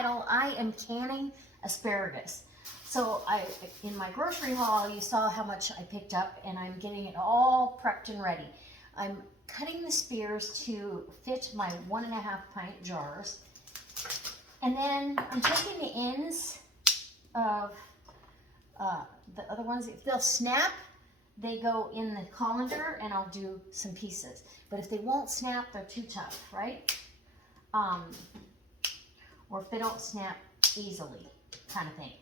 title, I am canning asparagus. So in my grocery haul, you saw how much I picked up, and I'm getting it all prepped and ready. I'm cutting the spears to fit my 1.5 pint jars. And then I'm taking the ends of the other ones. If they'll snap, they go in the colander, and I'll do some pieces. But if they won't snap, they're too tough, right? Or if they don't snap easily, kind of thing.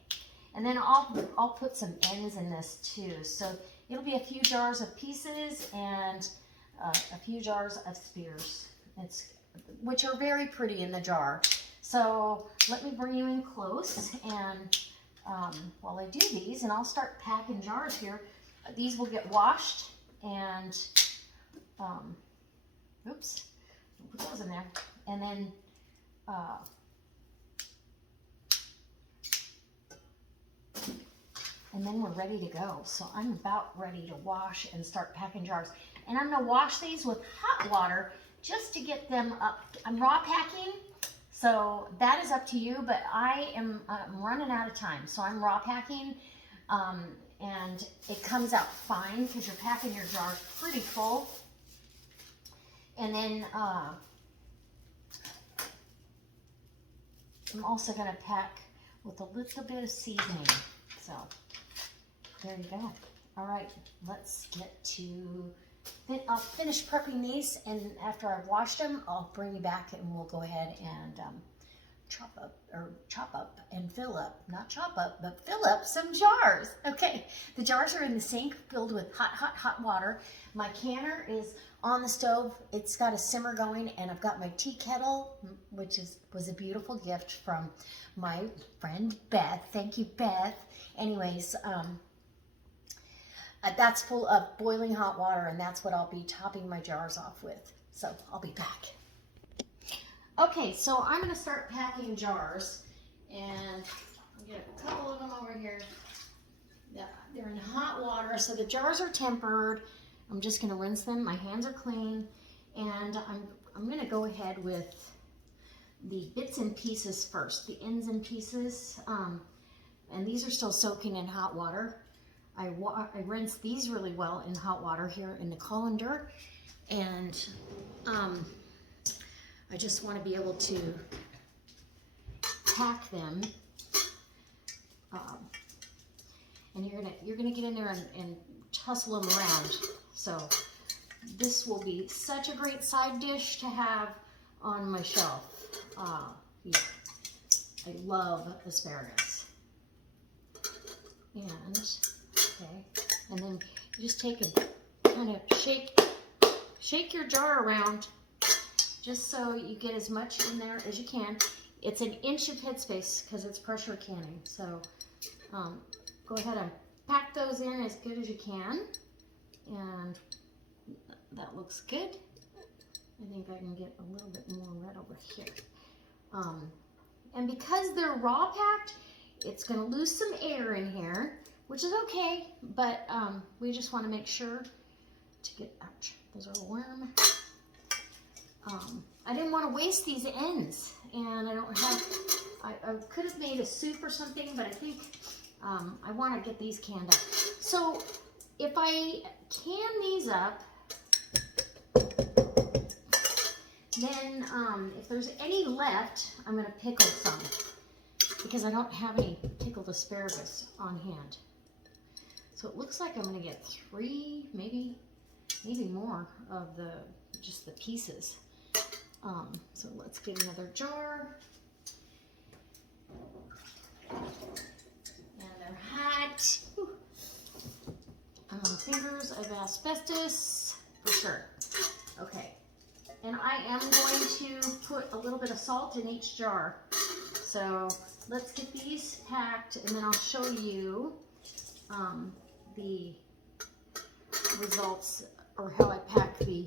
And then I'll put some ends in this too. So it'll be a few jars of pieces and a few jars of spears, which are very pretty in the jar. So let me bring you in close, and while I do these, and I'll start packing jars here. These will get washed, and oops, put those in there, and then we're ready to go. So I'm about ready to wash and start packing jars. And I'm gonna wash these with hot water just to get them up. I'm raw packing, so that is up to you, but I'm running out of time. So I'm raw packing, and it comes out fine because you're packing your jars pretty full. And then I'm also gonna pack with a little bit of seasoning. So there you go. All right, let's get to, I'll finish prepping these, and after I've washed them, I'll bring you back and we'll go ahead and chop up and fill up, not chop up, but fill up some jars. Okay, the jars are in the sink filled with hot water. My canner is on the stove. It's got a simmer going, and I've got my tea kettle, which was a beautiful gift from my friend Beth. Thank you, Beth. Anyways, that's full of boiling hot water, and that's what I'll be topping my jars off with. So I'll be back. Okay, so I'm going to start packing jars, and I'll get a couple of them over here. Yeah, they're in hot water, so the jars are tempered. I'm just going to rinse them. My hands are clean, and I'm going to go ahead with the bits and pieces first, the ends and pieces, and these are still soaking in hot water. I rinse these really well in hot water here in the colander, and I just want to be able to pack them, and you're gonna get in there and tussle them around. So this will be such a great side dish to have on my shelf. Yeah, I love asparagus. And then you just take and kind of shake your jar around, just so you get as much in there as you can. It's an inch of headspace because it's pressure canning. So go ahead and pack those in as good as you can. And that looks good. I think I can get a little bit more red over here. And because they're raw packed, it's going to lose some air in here, which is okay, but we just want to make sure to get, ouch, those are a worm. I didn't want to waste these ends, and I don't have, I could have made a soup or something, but I think I want to get these canned up. So if I can these up, then if there's any left, I'm going to pickle some, because I don't have any pickled asparagus on hand. So it looks like I'm going to get 3, maybe more of just the pieces. So let's get another jar. And they're hot. Fingers of asbestos, for sure. Okay. And I am going to put a little bit of salt in each jar. So let's get these packed, and then I'll show you the results, or how I pack the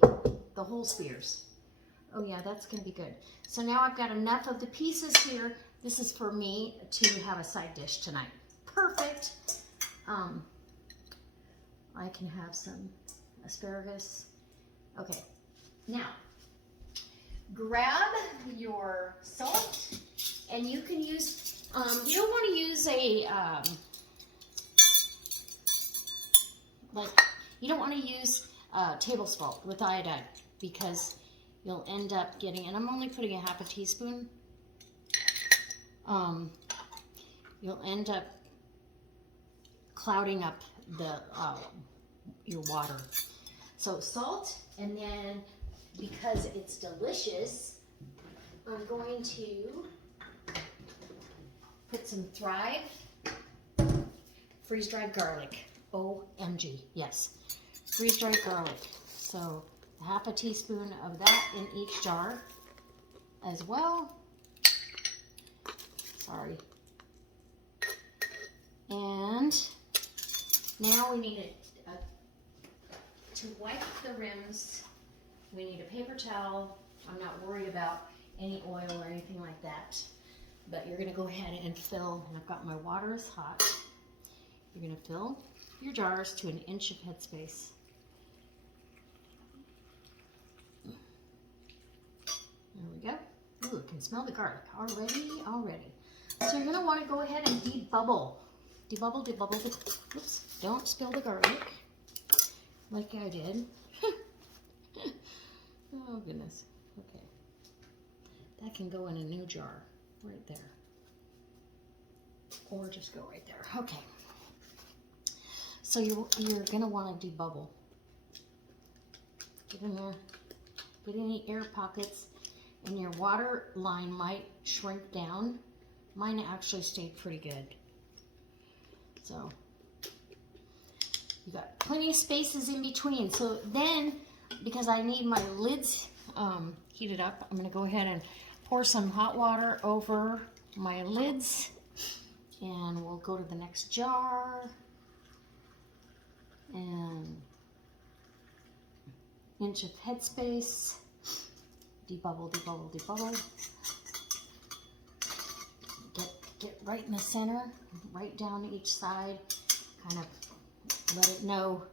whole spears. Oh yeah, that's gonna be good. So now I've got enough of the pieces here. This is for me to have a side dish tonight. Perfect. I can have some asparagus. Okay, now grab your salt And you can use, you don't want to use a, you don't want to use table salt with iodine because you'll end up getting, and I'm only putting a half a teaspoon, you'll end up clouding up the your water. So salt, and then because it's delicious, I'm going to put some Thrive freeze-dried garlic. OMG, yes, freeze-dried garlic. So half a teaspoon of that in each jar as well. Sorry. And now we need to wipe the rims. We need a paper towel. I'm not worried about any oil or anything like that. But you're gonna go ahead and fill, and I've got my water is hot. You're gonna fill your jars to 1 inch of headspace. There we go. Ooh, I can smell the garlic already. So you're gonna wanna go ahead and debubble. Debubble, oops, don't spill the garlic like I did. Oh goodness, okay. That can go in a new jar, right there. Or just go right there, okay. So you're gonna wanna debubble. Get in there, get any air pockets, and your water line might shrink down. Mine actually stayed pretty good. So you got plenty of spaces in between. So then, because I need my lids heated up, I'm gonna go ahead and pour some hot water over my lids, and we'll go to the next jar. And inch of headspace, debubble. Get right in the center, right down each side, kind of let it know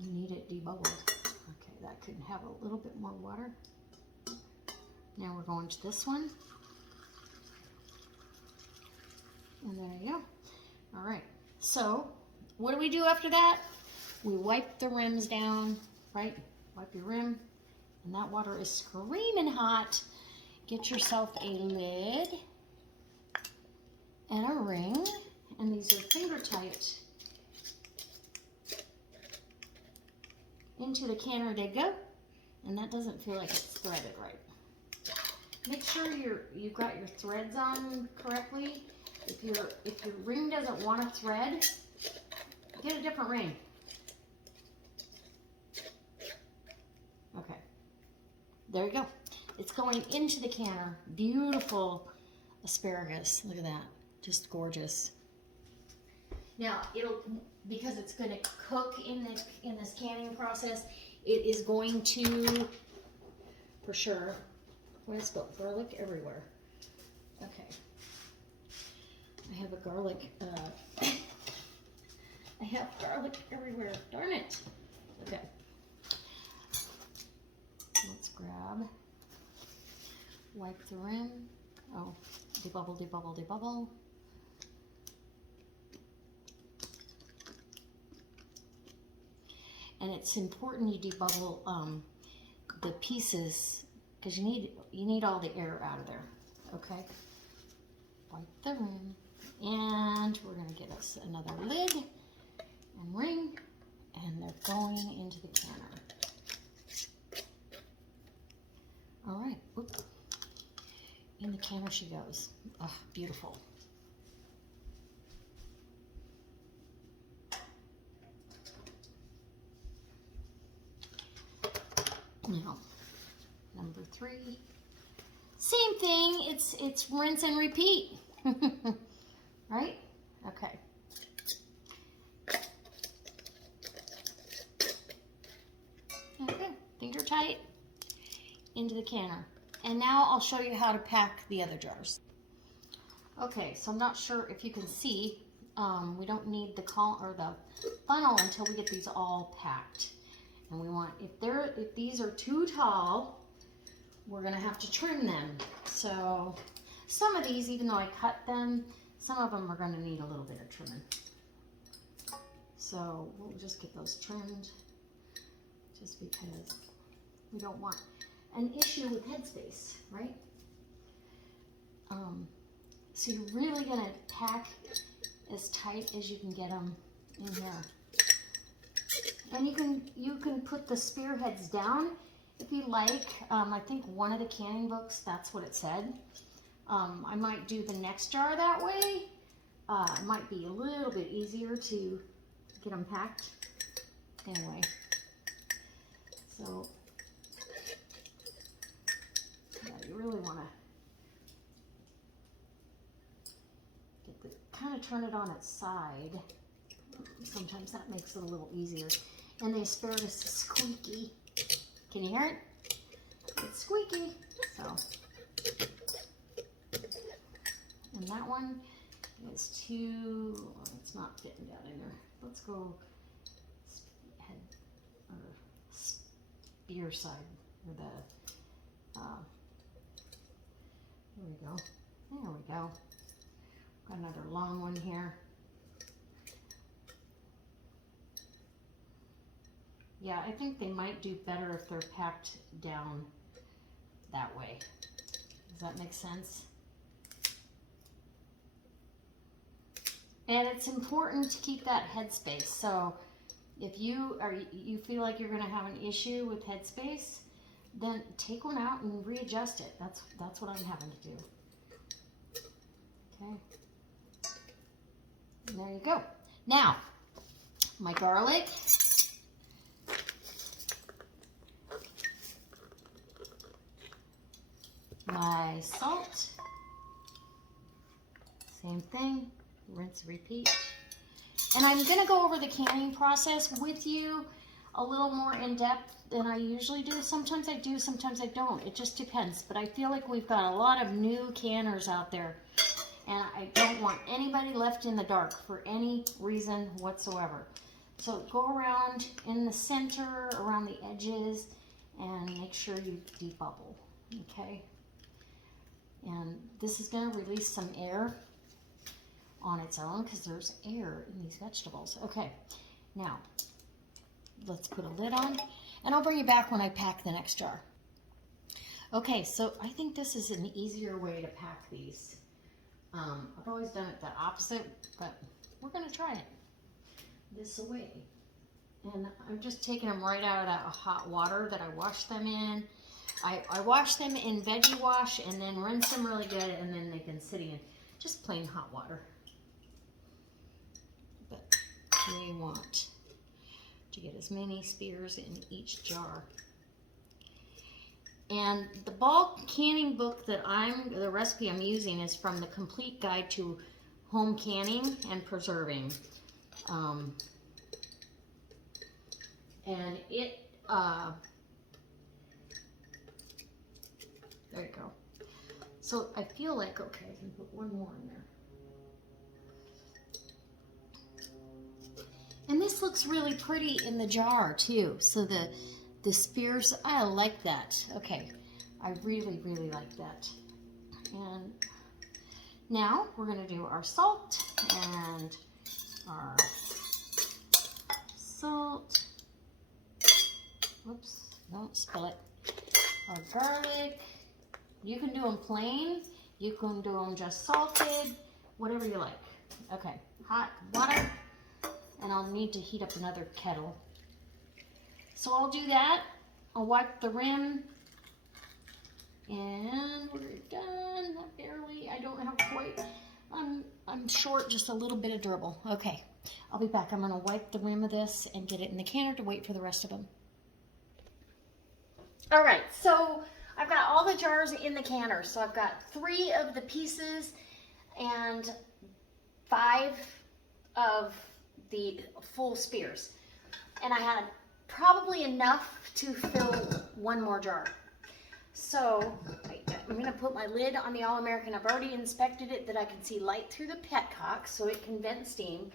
you need it debubbled. Okay, that couldn't have a little bit more water. Now we're going to this one. And there you go. All right, so what do we do after that? We wipe the rims down, right? Wipe your rim, and that water is screaming hot. Get yourself a lid and a ring, and these are finger tight. Into the canner they go, and that doesn't feel like it's threaded right. Make sure you've got your threads on correctly. If your ring doesn't want to thread, get a different ring. Okay, there you go. It's going into the canner. Beautiful asparagus. Look at that, just gorgeous. Now because it's going to cook in this canning process, it is going to, for sure. Well, I spilled garlic everywhere. Okay, I have a garlic. I have garlic everywhere. Darn it. Okay. Let's grab. Wipe the rim. Oh, debubble. And it's important you debubble the pieces because you need all the air out of there. Okay. Wipe the rim, and we're gonna get us another lid and ring, and they're going into the canner. All right. Oop. In the canner she goes. Oh, beautiful. Now, number 3. Same thing. It's rinse and repeat. Right? Okay. Okay. Finger tight into the canner. And now I'll show you how to pack the other jars. Okay, so I'm not sure if you can see, we don't need the funnel until we get these all packed. And we want, if these are too tall, we're gonna have to trim them. So Some of these, even though I cut them, some of them are going to need a little bit of trimming. So we'll just get those trimmed, just because we don't want an issue with headspace, right? So you're really going to pack as tight as you can get them in here. And you can put the spearheads down if you like. I think one of the canning books, that's what it said. I might do the next jar that way. It might be a little bit easier to get them packed. Anyway, so yeah, you really want to kind of turn it on its side. Sometimes that makes it a little easier. And the asparagus is squeaky. Can you hear it? It's squeaky. So, and that one is too, it's not fitting down in there. Let's go head or spear side, or the, there we go. There we go. Got another long one here. Yeah, I think they might do better if they're packed down that way. Does that make sense? And it's important to keep that headspace. So if you feel like you're going to have an issue with headspace, then take one out and readjust it. That's what I'm having to do. Okay. And there you go. Now, my garlic. My salt. Same thing. Rinse, repeat. And I'm going to go over the canning process with you a little more in depth than I usually do. Sometimes I do, sometimes I don't. It just depends. But I feel like we've got a lot of new canners out there. And I don't want anybody left in the dark for any reason whatsoever. So go around in the center, around the edges, and make sure you debubble, okay? And this is going to release some air on its own because there's air in these vegetables. Okay, now let's put a lid on, and I'll bring you back when I pack the next jar. Okay, so I think this is an easier way to pack these. I've always done it the opposite, but we're going to try it this way. And I'm just taking them right out of that hot water that I washed them in. I wash them in veggie wash and then rinse them really good, and then they've been sitting in just plain hot water. But we want to get as many spears in each jar. And the bulk canning book that the recipe I'm using is from the Complete Guide to Home Canning and Preserving. And it, there you go. So I feel like, okay, I can put one more in there. And this looks really pretty in the jar too. So the spears, I like that. Okay, I really, really like that. And now we're gonna do our salt and our salt. Whoops, don't spill it. Our garlic. You can do them plain. You can do them just salted, whatever you like. Okay, hot water. And I'll need to heat up another kettle. So I'll do that. I'll wipe the rim. And we're done. Not barely. I don't have quite. I'm short just a little bit of dribble. Okay, I'll be back. I'm going to wipe the rim of this and get it in the canner to wait for the rest of them. All right, so I've got all the jars in the canner. So I've got 3 of the pieces and 5 of the full spears. And I had probably enough to fill 1 more jar. So I'm going to put my lid on the All-American. I've already inspected it that I can see light through the petcock so it can vent steam.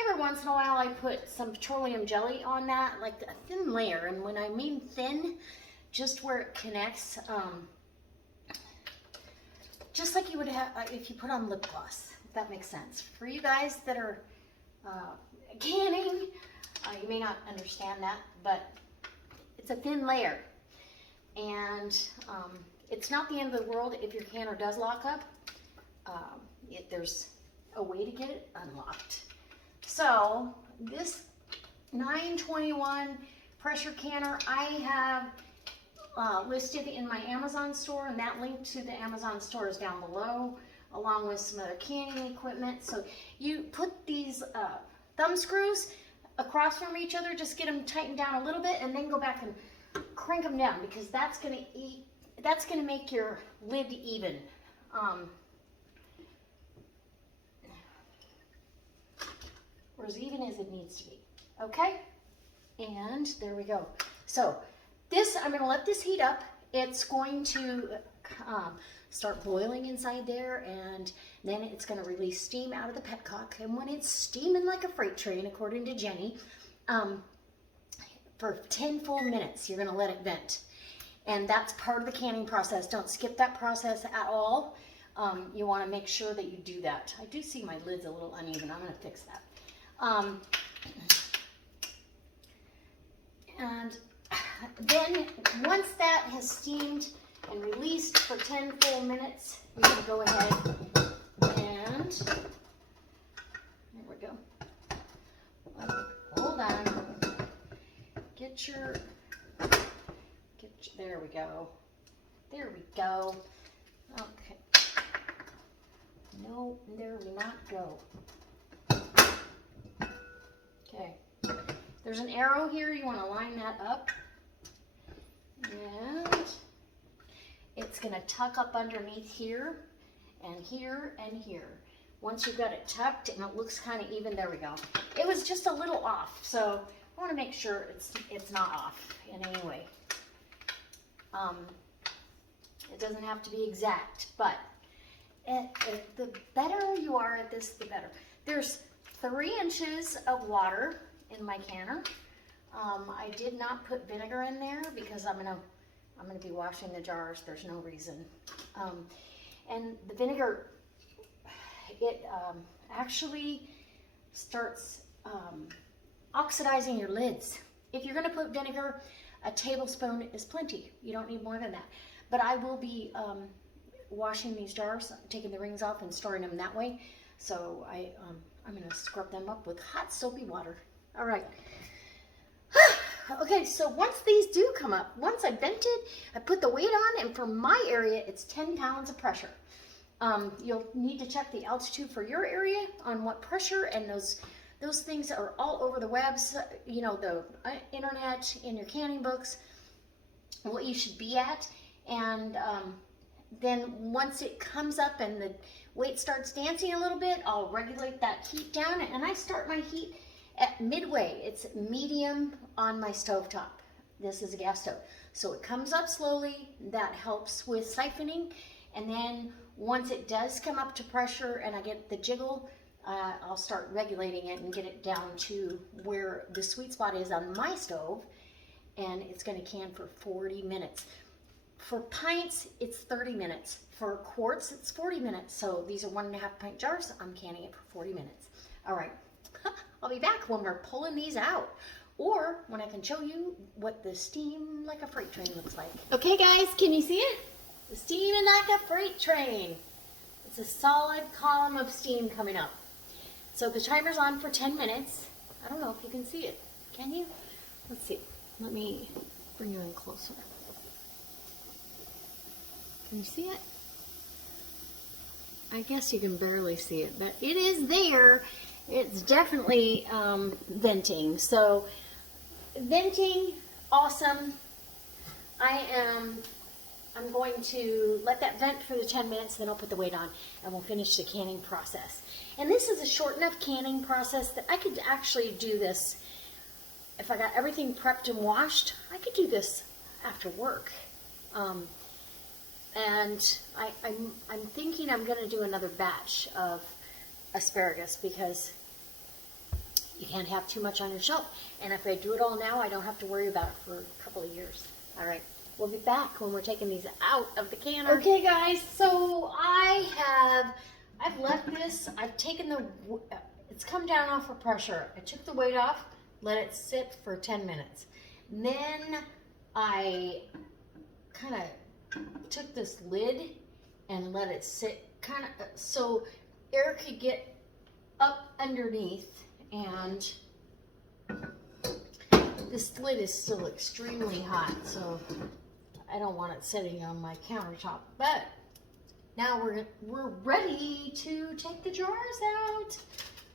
Every once in a while I put some petroleum jelly on that, like a thin layer. And when I mean thin, just where it connects just like you would have if you put on lip gloss, if that makes sense. For you guys that are canning, you may not understand that, but it's a thin layer. And it's not the end of the world if your canner does lock up. There's a way to get it unlocked. So this 921 pressure canner I have listed in my Amazon store, and that link to the Amazon store is down below, along with some other canning equipment. So you put these thumb screws across from each other, just get them tightened down a little bit, and then go back and crank them down, because that's gonna make your lid even. Or as even as it needs to be. Okay? And there we go. So this, I'm gonna let this heat up. It's going to start boiling inside there, and then it's gonna release steam out of the petcock. And when it's steaming like a freight train, according to Jenny, for 10 full minutes, you're gonna let it vent. And that's part of the canning process. Don't skip that process at all. You wanna make sure that you do that. I do see my lid's a little uneven. I'm gonna fix that. And then once that has steamed and released for 10 full minutes, you're going to go ahead and, there we go, hold on, there we go, okay, no, there we not go. Okay, there's an arrow here, you want to line that up, and it's going to tuck up underneath here, and here, and here. Once you've got it tucked and it looks kind of even, there we go. It was just a little off, so I want to make sure it's not off in any way. It doesn't have to be exact, but the better you are at this, the better. There's 3 inches of water in my canner. I did not put vinegar in there because I'm gonna be washing the jars. There's no reason. And the vinegar, it actually starts oxidizing your lids. If you're gonna put vinegar, a tablespoon is plenty. You don't need more than that. But I will be washing these jars, taking the rings off and storing them that way. So I'm gonna scrub them up with hot soapy water. All right. Okay, so once these do come up, once I vented, I put the weight on, and for my area, it's 10 pounds of pressure. You'll need to check the altitude for your area on what pressure, and those things are all over the webs, you know, the internet, in your canning books, what you should be at. And then once it comes up and the weight starts dancing a little bit, I'll regulate that heat down, and I start my heat at midway. It's medium on my stovetop. This is a gas stove. So it comes up slowly. That helps with siphoning. And then once it does come up to pressure and I get the jiggle, I'll start regulating it and get it down to where the sweet spot is on my stove. And it's going to can for 40 minutes. For pints, it's 30 minutes. For quarts, it's 40 minutes. So these are 1.5 pint jars. I'm canning it for 40 minutes. All right. I'll be back when we're pulling these out, or when I can show you what the steam like a freight train looks like. Okay guys, can you see it? The steaming like a freight train. It's a solid column of steam coming up. So the timer's on for 10 minutes. I don't know if you can see it. Can you? Let's see. Let me bring you in closer. Can you see it? I guess you can barely see it, but it is there. It's definitely venting. So venting, awesome. I'm going to let that vent for the 10 minutes, then I'll put the weight on and we'll finish the canning process. And this is a short enough canning process that I could actually do this. If I got everything prepped and washed, I could do this after work. And I'm thinking I'm going to do another batch of asparagus because you can't have too much on your shelf. And if I do it all now, I don't have to worry about it for a couple of years. All right, We'll be back when we're taking these out of the canner. Okay guys, so I've left this, I've taken it's come down off of pressure. I took the weight off, let it sit for 10 minutes. And then I kind of took this lid and let it sit kind of so air could get up underneath, and this lid is still extremely hot, so I don't want it sitting on my countertop. But now we're ready to take the jars out.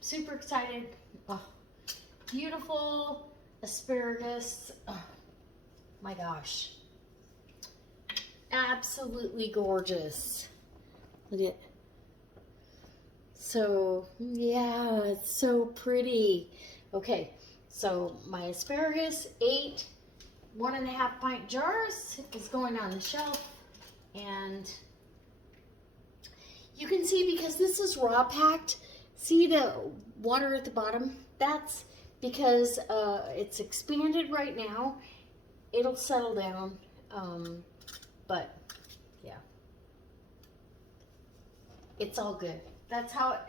Super excited. Oh, beautiful asparagus. Oh, my gosh. Absolutely gorgeous. Look at it. So, yeah, it's so pretty. Okay, so my asparagus, 8 1.5 pint jars is going on the shelf. And you can see, because this is raw packed, see the water at the bottom? That's because it's expanded right now. It'll settle down, but yeah, it's all good. That's how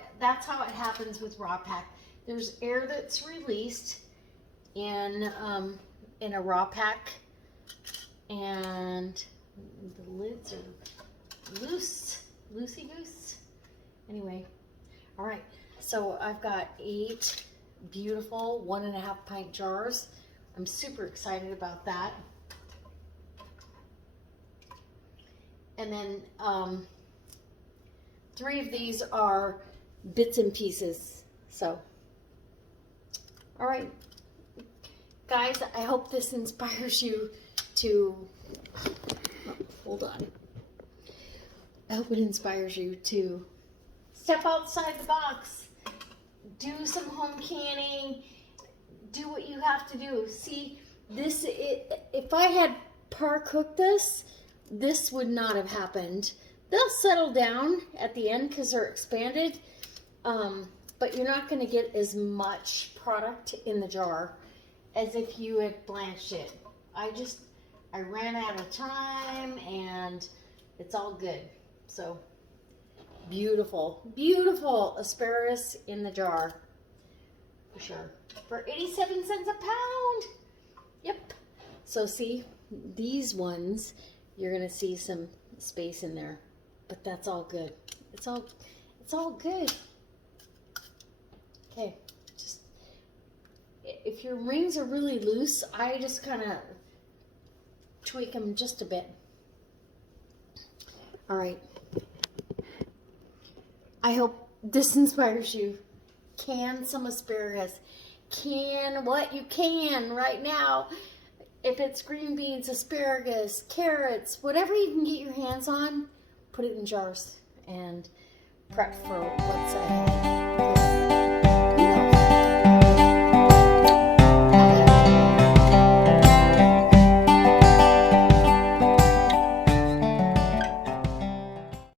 it happens with raw pack. There's air that's released in a raw pack, and the lids are loosey goose. Anyway, all right. So I've got 8 beautiful 1.5 pint jars. I'm super excited about that. And then 3 of these are bits and pieces. So, all right, guys, I hope this inspires you to, hold on. I hope it inspires you to step outside the box, do some home canning, do what you have to do. See, if I had par cooked this would not have happened. They'll settle down at the end because they're expanded, but you're not going to get as much product in the jar as if you had blanched it. I ran out of time, and it's all good. So beautiful, beautiful asparagus in the jar, for sure, for 87 cents a pound. Yep. So see, these ones, you're gonna see some space in there, but that's all good. It's all good. Okay, just if your rings are really loose, I just kind of tweak them just a bit. All right. I hope this inspires you. Can some asparagus. Can what you can right now. If it's green beans, asparagus, carrots, whatever you can get your hands on, put it in jars and prep for what's ahead.